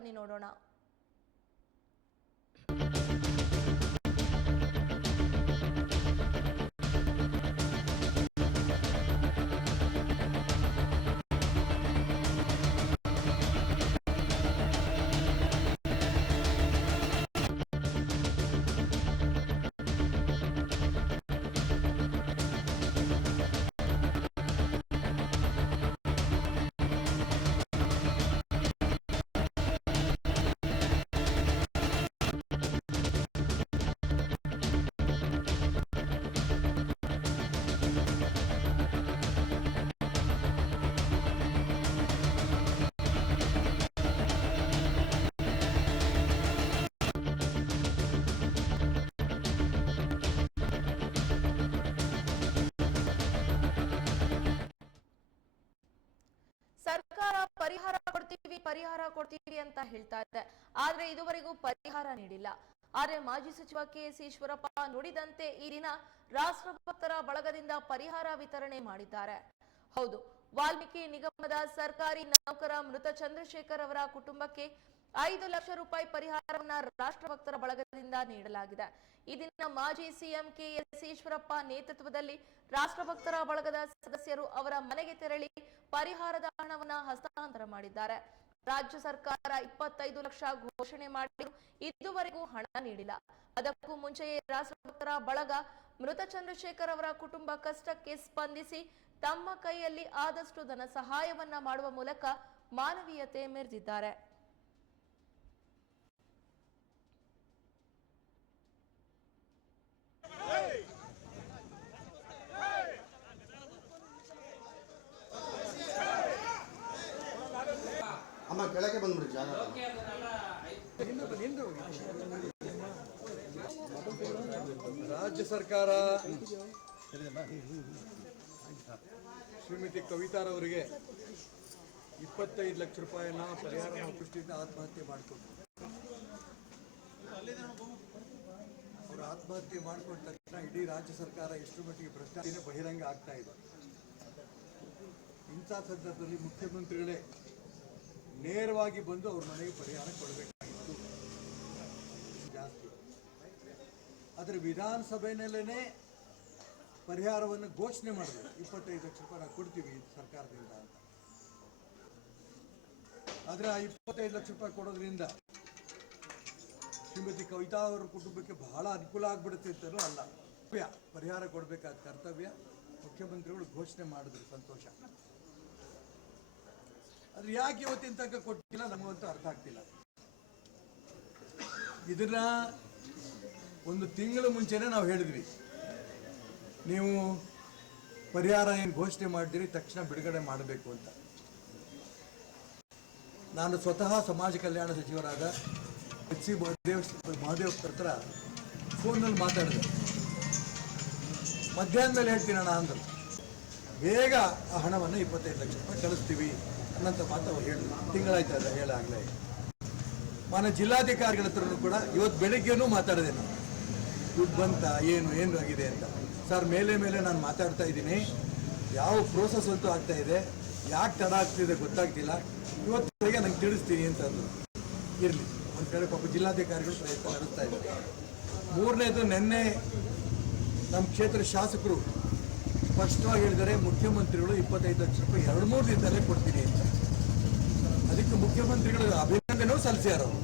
ಬನ್ನಿ ನೋಡೋಣ. ಸರ್ಕಾರ ಪರಿಹಾರ ಕೊಡ್ತೀವಿ ಪರಿಹಾರ ಕೊಡ್ತೀವಿ ಅಂತ ಹೇಳ್ತಾ ಇದೆ. ಆದ್ರೆ ಇದುವರೆಗೂ ಪರಿಹಾರ ನೀಡಿಲ್ಲ. ಆದ್ರೆ ಮಾಜಿ ಸಚಿವ ಕೆ ಎಸ್ ಈಶ್ವರಪ್ಪ ನುಡಿದಂತೆ ಈ ದಿನ ರಾಷ್ಟ್ರಭಕ್ತರ ಬಳಗದಿಂದ ಪರಿಹಾರ ವಿತರಣೆ ಮಾಡಿದ್ದಾರೆ. ಹೌದು, ವಾಲ್ಮೀಕಿ ನಿಗಮದ ಸರ್ಕಾರಿ ನೌಕರ ಮೃತ ಚಂದ್ರಶೇಖರ್ ಅವರ ಕುಟುಂಬಕ್ಕೆ ಐದು ಲಕ್ಷ ರೂಪಾಯಿ ಪರಿಹಾರವನ್ನ ರಾಷ್ಟ್ರಭಕ್ತರ ಬಳಗದಿಂದ ನೀಡಲಾಗಿದೆ. ಈ ದಿನ ಮಾಜಿ ಸಿಎಂ ಕೆ ಎಸ್ ಈಶ್ವರಪ್ಪ ನೇತೃತ್ವದಲ್ಲಿ ರಾಷ್ಟ್ರಭಕ್ತರ ಬಳಗದ ಸದಸ್ಯರು ಅವರ ಮನೆಗೆ ತೆರಳಿ ಪರಿಹಾರದ ಹಣವನ್ನ ಹಸ್ತಾಂತರ ಮಾಡಿದ್ದಾರೆ. ರಾಜ್ಯ ಸರ್ಕಾರ ಇಪ್ಪತ್ತೈದು ಲಕ್ಷ ಘೋಷಣೆ ಮಾಡಿದ್ದು ಇದುವರೆಗೂ ಹಣ ನೀಡಿಲ್ಲ. ಅದಕ್ಕೂ ಮುಂಚೆಯೇ ರಾಷ್ಟ್ರಭಕ್ತರ ಬಳಗ ಮೃತ ಚಂದ್ರಶೇಖರ್ ಅವರ ಕುಟುಂಬ ಕಷ್ಟಕ್ಕೆ ಸ್ಪಂದಿಸಿ ತಮ್ಮ ಕೈಯಲ್ಲಿ ಆದಷ್ಟು ಧನ ಸಹಾಯವನ್ನ ಮಾಡುವ ಮೂಲಕ ಮಾನವೀಯತೆ ಮೆರೆದಿದ್ದಾರೆ. ಕೆಳಗೆ ಬಂದ್ಬಿಡಿ ಜಾಗ ರಾಜ್ಯ ಸರ್ಕಾರ ಶ್ರೀಮತಿ ಕವಿತಾರವರಿಗೆ ಇಪ್ಪತ್ತೈದು ಲಕ್ಷ ರೂಪಾಯಿನ ಪರಿಹಾರ ದೃಷ್ಟಿಯಿಂದ ಆತ್ಮಹತ್ಯೆ ಮಾಡಿಕೊಂಡ್ರು ಅವರು ಆತ್ಮಹತ್ಯೆ ಮಾಡಿಕೊಂಡ ತಕ್ಷಣ ಇಡೀ ರಾಜ್ಯ ಸರ್ಕಾರ ಎಷ್ಟು ಮಟ್ಟಿಗೆ ಭ್ರಷ್ಟಾಚಾರ ಬಹಿರಂಗ ಆಗ್ತಾ ಇದೆ. ಇಂಥ ಸಂದರ್ಭದಲ್ಲಿ ಮುಖ್ಯಮಂತ್ರಿಗಳೇ ನೇರವಾಗಿ ಬಂದು ಅವ್ರ ಮನೆಗೆ ಪರಿಹಾರ ಕೊಡಬೇಕಾಗಿತ್ತು. ಜಾಸ್ತಿ. ಆದರೆ ವಿಧಾನಸಭೆಯಲ್ಲೇ ಪರಿಹಾರವನ್ನು ಘೋಷಣೆ ಮಾಡಬೇಕು. ಇಪ್ಪತ್ತೈದು ಲಕ್ಷ ರೂಪಾಯಿ ನಾವು ಕೊಡ್ತೀವಿ ಸರ್ಕಾರದಿಂದ ಅಂತ. ಆದರೆ ಆ ಇಪ್ಪತ್ತೈದು ಲಕ್ಷ ರೂಪಾಯಿ ಕೊಡೋದ್ರಿಂದ ಶ್ರೀಮತಿ ಕವಿತಾ ಅವರ ಕುಟುಂಬಕ್ಕೆ ಬಹಳ ಅನುಕೂಲ ಆಗ್ಬಿಡುತ್ತೆ ಅಂತಲೂ ಅಲ್ಲ. ಪರಿಹಾರ ಕೊಡಬೇಕಾದ ಕರ್ತವ್ಯ ಮುಖ್ಯಮಂತ್ರಿಗಳು ಘೋಷಣೆ ಮಾಡಿದ್ರು. ಸಂತೋಷ. ಆದ್ರೆ ಯಾಕೆ ಇವತ್ತಿನ ತನಕ ಕೊಟ್ಟಿಲ್ಲ ನಮಗಂತೂ ಅರ್ಥ ಆಗ್ತಿಲ್ಲ. ಇದನ್ನ ಒಂದು ತಿಂಗಳ ಮುಂಚೆನೆ ನಾವು ಹೇಳಿದ್ವಿ. ನೀವು ಪರಿಹಾರ ಏನು ಘೋಷಣೆ ಮಾಡಿದಿರಿ, ತಕ್ಷಣ ಬಿಡುಗಡೆ ಮಾಡಬೇಕು ಅಂತ. ನಾನು ಸ್ವತಃ ಸಮಾಜ ಕಲ್ಯಾಣ ಸಚಿವರಾದ ಎಚ್ ಸಿ ಮಹದೇವ್ ಮಹದೇವ್ ಹತ್ರ ಫೋನಲ್ಲಿ ಮಾತಾಡಿದೆ. ಮಧ್ಯಾಹ್ನ ಮೇಲೆ ಹೇಳ್ತೀನಿ ಅಣ್ಣ ಅಂದರು. ಬೇಗ ಆ ಹಣವನ್ನು ಇಪ್ಪತ್ತೈದು ಲಕ್ಷ ರೂಪಾಯಿ ಕಳಿಸ್ತೀವಿ. ಅನ್ನಂತ ಮಾತು ಹೇಳಿ ತಿಂಗಳಾಯ್ತು ಅದು ಹೇಳಾಗಲೇ ಮಾನ್ಯ ಜಿಲ್ಲಾಧಿಕಾರಿಗಳ ಹತ್ರನೂ ಕೂಡ ಇವತ್ತು ಬೆಳಿಗ್ಗೆನೂ ಮಾತಾಡಿದೆ ನಾನು. ದುಡ್ಡು ಬಂತ, ಏನು ಏನು ಆಗಿದೆ ಅಂತ. ಸರ್, ಮೇಲೆ ಮೇಲೆ ನಾನು ಮಾತಾಡ್ತಾ ಇದ್ದೀನಿ. ಯಾವ ಪ್ರೋಸೆಸ್ ಅಂತೂ ಆಗ್ತಾ ಇದೆ. ಯಾಕೆ ತಡ ಆಗ್ತಿದೆ ಗೊತ್ತಾಗ್ತಿಲ್ಲ. ಇವತ್ತು ಬೆಳಗ್ಗೆ ನಂಗೆ ತಿಳಿಸ್ತೀನಿ ಅಂತಂದು ಇರಲಿ. ಒಂದು ಕಡೆ ಪಾಪ ಜಿಲ್ಲಾಧಿಕಾರಿಗಳು ಪ್ರಯತ್ನ ನಡೆಸ್ತಾ ಇದ್ದಾರೆ. ಮೂರನೇದು ನಿನ್ನೆ ನಮ್ಮ ಕ್ಷೇತ್ರ ಶಾಸಕರು ಸ್ಪಷ್ಟವಾಗಿ ಹೇಳಿದರೆ ಮುಖ್ಯಮಂತ್ರಿಗಳು ಇಪ್ಪತ್ತೈದು ಲಕ್ಷ ರೂಪಾಯಿ ಎರಡು ಮೂರು ದಿನದಲ್ಲೇ ಕೊಡ್ತೀನಿ ಅಂತ. ಅದಕ್ಕೆ ಮುಖ್ಯಮಂತ್ರಿಗಳು ಅಭಿನಂದನೆ ಸಲ್ಲಿಸ್ಯಾರ ಅವರು.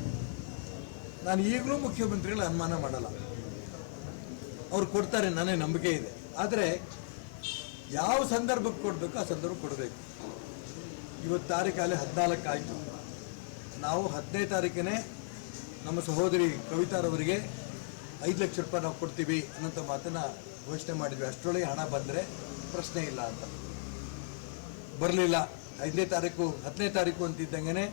ನಾನು ಈಗಲೂ ಮುಖ್ಯಮಂತ್ರಿಗಳು ಅನುಮಾನ ಮಾಡಲ್ಲ. ಅವ್ರು ಕೊಡ್ತಾರೆ, ನನಗೆ ನಂಬಿಕೆ ಇದೆ. ಆದರೆ ಯಾವ ಸಂದರ್ಭಕ್ಕೆ ಕೊಡಬೇಕು ಆ ಸಂದರ್ಭ ಕೊಡಬೇಕು. ಇವತ್ತು ತಾರೀಕಲ್ಲಿ ಹದಿನಾಲ್ಕು ಆಯಿತು ನಾವು ಹದಿನೈದು ತಾರೀಕೇ ನಮ್ಮ ಸಹೋದರಿ ಕವಿತಾರವರಿಗೆ ಐದು ಲಕ್ಷ ರೂಪಾಯಿ ನಾವು ಕೊಡ್ತೀವಿ ಅನ್ನೋಂಥ ಮಾತನ್ನು ಘೋಷಣೆ ಮಾಡಿದ್ವಿ, ಅಷ್ಟರೊಳಗೆ ಹಣ ಬಂದರೆ ಪ್ರಶ್ನೆ ಇಲ್ಲ ಅಂತ. ಬರಲಿಲ್ಲ. ಐದನೇ ತಾರೀಕು, ಹತ್ತನೇ ತಾರೀಕು ಅಂತಿದ್ದಂಗೆ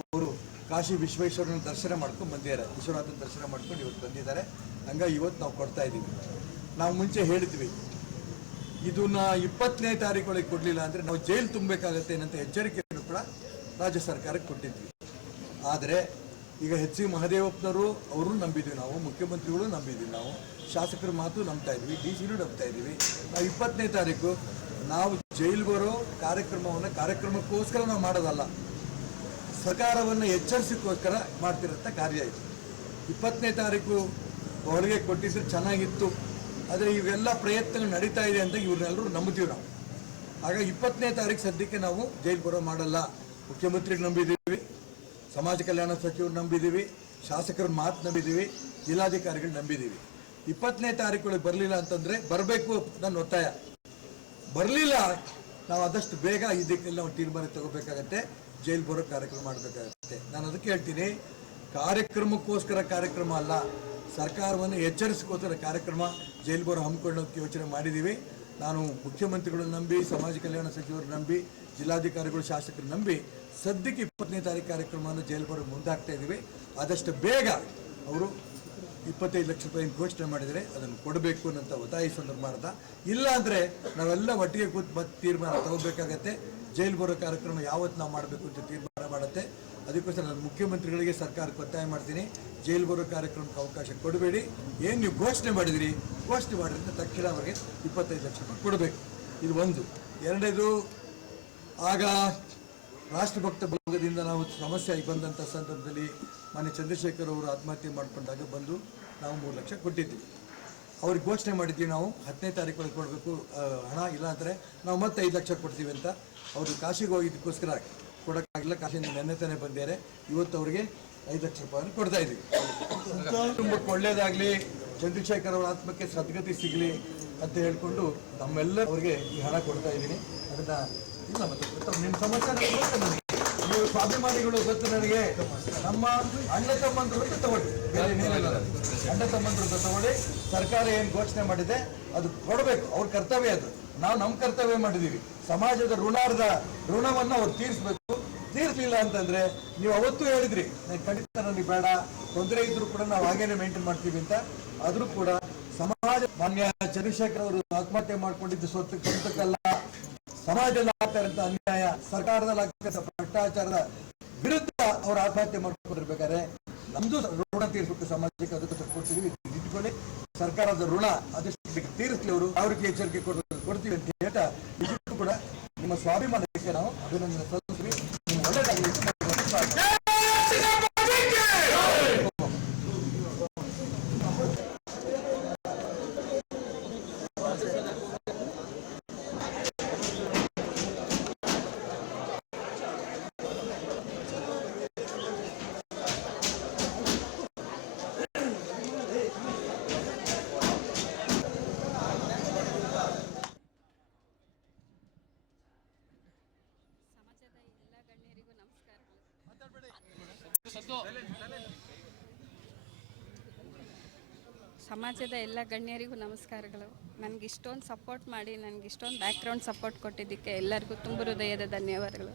ಅವರು ಕಾಶಿ ವಿಶ್ವೇಶ್ವರನ ದರ್ಶನ ಮಾಡ್ಕೊಂಡು ಬಂದಿದ್ದಾರೆ. ವಿಶ್ವನಾಥನ ದರ್ಶನ ಮಾಡ್ಕೊಂಡು ಇವತ್ತು ಬಂದಿದ್ದಾರೆ. ಹಂಗಾಗಿ ಇವತ್ತು ನಾವು ಕೊಡ್ತಾ ಇದ್ದೀವಿ. ನಾವು ಮುಂಚೆ ಹೇಳಿದ್ವಿ, ಇದನ್ನ ಇಪ್ಪತ್ತನೇ ತಾರೀಕು ಒಳಗೆ ಕೊಡಲಿಲ್ಲ ಅಂದರೆ ನಾವು ಜೈಲು ತುಂಬಬೇಕಾಗತ್ತೆ ಅನ್ನಂತ ಎಚ್ಚರಿಕೆಯನ್ನು ಕೂಡ ರಾಜ್ಯ ಸರ್ಕಾರಕ್ಕೆ ಕೊಟ್ಟಿದ್ವಿ. ಆದರೆ ಈಗ ಎಚ್ ಸಿ ಮಹದೇವಪ್ಪನವರು ಅವರು ನಂಬಿದ್ವಿ ನಾವು, ಮುಖ್ಯಮಂತ್ರಿಗಳು ನಂಬಿದ್ವಿ ನಾವು. ಶಾಸಕರ ಮಾತು ನಂಬ್ತಾ ಇದ್ವಿ, ಡಿ ಸಿನೂ ನಂಬ್ತಾ ಇದ್ವಿ ನಾವು ಇಪ್ಪತ್ತನೇ ತಾರೀಕು ನಾವು ಜೈಲು ಬರೋ ಕಾರ್ಯಕ್ರಮವನ್ನು ಕಾರ್ಯಕ್ರಮಕ್ಕೋಸ್ಕರ ನಾವು ಮಾಡೋದಲ್ಲ. ಸರ್ಕಾರವನ್ನು ಎಚ್ಚರಿಸೋಕ್ಕೋಸ್ಕರ ಮಾಡ್ತಿರೋಂಥ ಕಾರ್ಯ ಇದು. ಇಪ್ಪತ್ತನೇ ತಾರೀಕು ಹೊರಗೆ ಕೊಟ್ಟಿದ್ರೆ ಚೆನ್ನಾಗಿತ್ತು. ಆದರೆ ಇವೆಲ್ಲ ಪ್ರಯತ್ನಗಳು ನಡೀತಾ ಇದೆ ಅಂತ ಇವ್ರನ್ನೆಲ್ಲರೂ ನಂಬ್ತೀವಿ ನಾವು. ಆಗ ಇಪ್ಪತ್ತನೇ ತಾರೀಕು ಸದ್ಯಕ್ಕೆ ನಾವು ಜೈಲು ಬರೋ ಮಾಡಲ್ಲ. ಮುಖ್ಯಮಂತ್ರಿಗೆ ನಂಬಿದ್ದೀವಿ, ಸಮಾಜ ಕಲ್ಯಾಣ ಸಚಿವರು ನಂಬಿದ್ದೀವಿ, ಶಾಸಕರ ಮಾತು ನಂಬಿದ್ದೀವಿ, ಜಿಲ್ಲಾಧಿಕಾರಿಗಳು ನಂಬಿದ್ದೀವಿ. ಇಪ್ಪತ್ತನೇ ತಾರೀಕೊಳಗೆ ಬರಲಿಲ್ಲ ಅಂತಂದರೆ ಬರಬೇಕು ನನ್ನ ಒತ್ತಾಯ. ಬರಲಿಲ್ಲ, ನಾವು ಆದಷ್ಟು ಬೇಗ ಇದಕ್ಕೆಲ್ಲ ನಾವು ತೀರ್ಮಾನ ತಗೋಬೇಕಾಗತ್ತೆ, ಜೈಲು ಬರೋ ಕಾರ್ಯಕ್ರಮ ಮಾಡಬೇಕಾಗತ್ತೆ. ನಾನು ಅದಕ್ಕೆ ಹೇಳ್ತೀನಿ, ಕಾರ್ಯಕ್ರಮಕ್ಕೋಸ್ಕರ ಕಾರ್ಯಕ್ರಮ ಅಲ್ಲ, ಸರ್ಕಾರವನ್ನು ಎಚ್ಚರಿಸ್ಕೋಸ್ಕರ ಕಾರ್ಯಕ್ರಮ, ಜೈಲು ಬರೋ ಯೋಚನೆ ಮಾಡಿದ್ದೀವಿ. ನಾನು ಮುಖ್ಯಮಂತ್ರಿಗಳು ನಂಬಿ, ಸಮಾಜ ಕಲ್ಯಾಣ ಸಚಿವರು ನಂಬಿ, ಜಿಲ್ಲಾಧಿಕಾರಿಗಳು ಶಾಸಕರು ನಂಬಿ, ಸದ್ಯಕ್ಕೆ ಇಪ್ಪತ್ತನೇ ತಾರೀಕು ಕಾರ್ಯಕ್ರಮವನ್ನು ಜೈಲು ಬರೋ ಮುಂದಾಗ್ತಾ ಇದ್ದೀವಿ. ಆದಷ್ಟು ಬೇಗ ಅವರು ಇಪ್ಪತ್ತೈದು ಲಕ್ಷ ರೂಪಾಯಿ ಘೋಷಣೆ ಮಾಡಿದರೆ ಅದನ್ನು ಕೊಡಬೇಕು ಅನ್ನೋಂಥ ಒತ್ತಾಯಿಸುವ ನಿರ್ಮಾಣದ. ಇಲ್ಲ ಅಂದರೆ ನಾವೆಲ್ಲ ಒಟ್ಟಿಗೆ ಕೂತ್ ಮತ್ತೆ ತೀರ್ಮಾನ ತಗೋಬೇಕಾಗತ್ತೆ. ಜೈಲು ಬರೋ ಕಾರ್ಯಕ್ರಮ ಯಾವತ್ತು ನಾವು ಮಾಡಬೇಕು ಅಂತ ತೀರ್ಮಾನ ಮಾಡುತ್ತೆ. ಅದಕ್ಕೋಸ್ಕರ ನಾನು ಮುಖ್ಯಮಂತ್ರಿಗಳಿಗೆ ಸರ್ಕಾರಕ್ಕೆ ಒತ್ತಾಯ ಮಾಡ್ತೀನಿ. ಜೈಲು ಬರೋ ಕಾರ್ಯಕ್ರಮಕ್ಕೆ ಅವಕಾಶ ಕೊಡಬೇಡಿ. ಏನು ನೀವು ಘೋಷಣೆ ಮಾಡಿದಿರಿ, ಘೋಷಣೆ ಮಾಡಿದ್ರೆ ತಕ್ಷಣ ಅವರಿಗೆ ಇಪ್ಪತ್ತೈದು ಲಕ್ಷ ರೂಪಾಯಿ ಕೊಡಬೇಕು. ಇದು ಒಂದು. ಎರಡನೇದು, ಆಗ ರಾಷ್ಟ್ರಭಕ್ತ ಭಾಗದಿಂದ ನಾವು ಸಮಸ್ಯೆ ಆಗಿ ಬಂದಂಥ ಸಂದರ್ಭದಲ್ಲಿ ಮಾನ್ಯ ಚಂದ್ರಶೇಖರ್ ಅವರು ಆತ್ಮಹತ್ಯೆ ಮಾಡಿಕೊಂಡಾಗ ಬಂದು ನಾವು ಮೂರು ಲಕ್ಷ ಕೊಟ್ಟಿದ್ವಿ. ಅವ್ರಿಗೆ ಘೋಷಣೆ ಮಾಡಿದ್ವಿ ನಾವು ಹತ್ತನೇ ತಾರೀಕು ಕೊಡಬೇಕು ಹಣ ಇಲ್ಲ ಅಂದರೆ ನಾವು ಮತ್ತೆ ಐದು ಲಕ್ಷ ಕೊಡ್ತೀವಿ ಅಂತ. ಅವರು ಕಾಶಿಗೆ ಹೋಗಿದ್ದಕ್ಕೋಸ್ಕರ ಕೊಡೋಕ್ಕಾಗಿಲ್ಲ, ಕಾಶಿಯಿಂದ ನೆನ್ನೆ ತಾನೇ ಬಂದಿದ್ದಾರೆ. ಇವತ್ತು ಅವರಿಗೆ ಐದು ಲಕ್ಷ ರೂಪಾಯಿ ಕೊಡ್ತಾ ಇದ್ದೀವಿ. ಕುಟುಂಬಕ್ಕೆ ಒಳ್ಳೇದಾಗಲಿ, ಚಂದ್ರಶೇಖರ್ ಅವರ ಆತ್ಮಕ್ಕೆ ಸದ್ಗತಿ ಸಿಗಲಿ ಅಂತ ಹೇಳ್ಕೊಂಡು ನಮ್ಮೆಲ್ಲ ಅವರಿಗೆ ಈ ಹಣ ಕೊಡ್ತಾ ಇದ್ದೀನಿ. ಅದನ್ನ ಇಲ್ಲ ಗೊತ್ತು, ನಿಮ್ಮ ನನಗೆ? ಗೊತ್ತು ಸ್ವಾಭಿಮಾನಿಗಳು ಗೊತ್ತು ನನಗೆ? ನಮ್ಮ ಅಣ್ಣ ತಮ್ಮಂದ್ರು ಅಂತ ತಗೊಳ್ಳಿ. ಬೇರೆ. ಅಣ್ಣ ತಮ್ಮಂದ್ರು ತಗೊಳ್ಳಿ. ಸರ್ಕಾರ ಏನು ಘೋಷಣೆ ಮಾಡಿದೆ ಅದು ಕೊಡಬೇಕು. ಅವ್ರ ಕರ್ತವ್ಯ ಅದು. ನಾವು ನಮ್ಮ ಕರ್ತವ್ಯ ಮಾಡಿದೀವಿ. ಸಮಾಜದ ಋಣಾರ್ಧ ಋಣವನ್ನ ಅವ್ರು ತೀರಿಸ್ಬೇಕು. ತೀರ್ಸ್ಲಿಲ್ಲ ಅಂತಂದ್ರೆ ನೀವು ಅವತ್ತು ಹೇಳಿದ್ರಿ ನಾನು ಖಂಡಿತ ನನಗೆ ಬೇಡ. ತೊಂದರೆ ಇದ್ರು ಕೂಡ ನಾವು ಹಾಗೇನೆ ಮೇಂಟೈನ್ ಮಾಡ್ತೀವಿ ಅಂತ. ಆದ್ರೂ ಕೂಡ ಸಮಾಜ ಮಾನ್ಯ ಚಂದ್ರಶೇಖರ್ ಅವರು ಆತ್ಮಹತ್ಯೆ ಮಾಡ್ಕೊಂಡಿದ್ದು ಸ್ವತ್ತು ಸ್ವಂತಕ್ಕಲ್ಲ ಸಮಾಜದಲ್ಲಿ ಆಗ್ತಾ ಅನ್ಯಾಯ ಸರ್ಕಾರದಲ್ಲಿ ಆಗ್ತಾ ಭ್ರಷ್ಟಾಚಾರದ ವಿರುದ್ಧ ಅವರು ಆತ್ಮಹತ್ಯೆ ಮಾಡ್ಕೊಂಡಿರ್ಬೇಕಾದ್ರೆ ನಮ್ದು ಋಣ ತೀರಿಸಬೇಕು ಸಮಾಜಕ್ಕೆ ಅದಕ್ಕೆ ಕೊಡ್ತೀವಿ. ಇಟ್ಕೊಳ್ಳಿ ಸರ್ಕಾರದ ಋಣ ಅದಷ್ಟು ತೀರಿಸ್ಲಿ ಅವರು. ಅವ್ರಿಗೆ ಎಚ್ಚರಿಕೆ ಕೊಡ್ತೀವಿ ಅಂತ ಹೇಳ್ತಾ ಕೂಡ ನಿಮ್ಮ ಸ್ವಾಭಿಮಾನಕ್ಕೆ ನಾವು ಅಭಿನಂದನೆ ಸಲ್ಲಿಸ್ತೀವಿ ನಿಮ್ಗೆ ಒಳ್ಳೆಯದಾಗಲಿ ಅಂತ ನಾನು ಪ್ರಾರ್ಥನೆ- ಸಮಾಜದ ಎಲ್ಲ ಗಣ್ಯರಿಗೂ ನಮಸ್ಕಾರಗಳು ಸಮಾಜದ ಎಲ್ಲ ಗಣ್ಯರಿಗೂ ನಮಸ್ಕಾರಗಳು. ನನಗೆ ಇಷ್ಟೊಂದು ಸಪೋರ್ಟ್ ಮಾಡಿ ನನಗೆ ಇಷ್ಟೊಂದು ಬ್ಯಾಕ್ಗ್ರೌಂಡ್ ಸಪೋರ್ಟ್ ಕೊಟ್ಟಿದ್ದಕ್ಕೆ ಎಲ್ಲರಿಗೂ ತುಂಬ ಹೃದಯದ ಧನ್ಯವಾದಗಳು.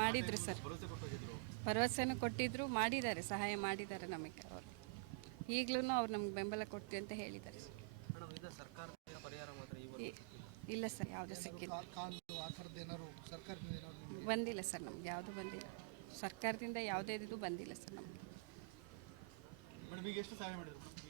ಮಾಡಿದ್ರು. ಸರ್. ಭರವಸೆನೂ ಕೊಟ್ಟಿದ್ರು ಮಾಡಿದ್ದಾರೆ ಸಹಾಯ ಮಾಡಿದ್ದಾರೆ ನಮಗೆ ಅವರು. ಈಗಲೂ ಅವ್ರು ನಮ್ಗೆ ಬೆಂಬಲ ಕೊಡ್ತೀವಿ ಅಂತ ಹೇಳಿದ್ದಾರೆ. ಇಲ್ಲ ಸರ್ ಯಾವುದು ಸಿಕ್ಕಿಲ್ಲ. ಬಂದಿಲ್ಲ ಸರ್ ನಮ್ಗೆ ಯಾವುದು ಬಂದಿಲ್ಲ. ಸರ್ಕಾರದಿಂದ ಯಾವುದೇ ಇದು ಬಂದಿಲ್ಲ ಸರ್ ನಮಗೆ.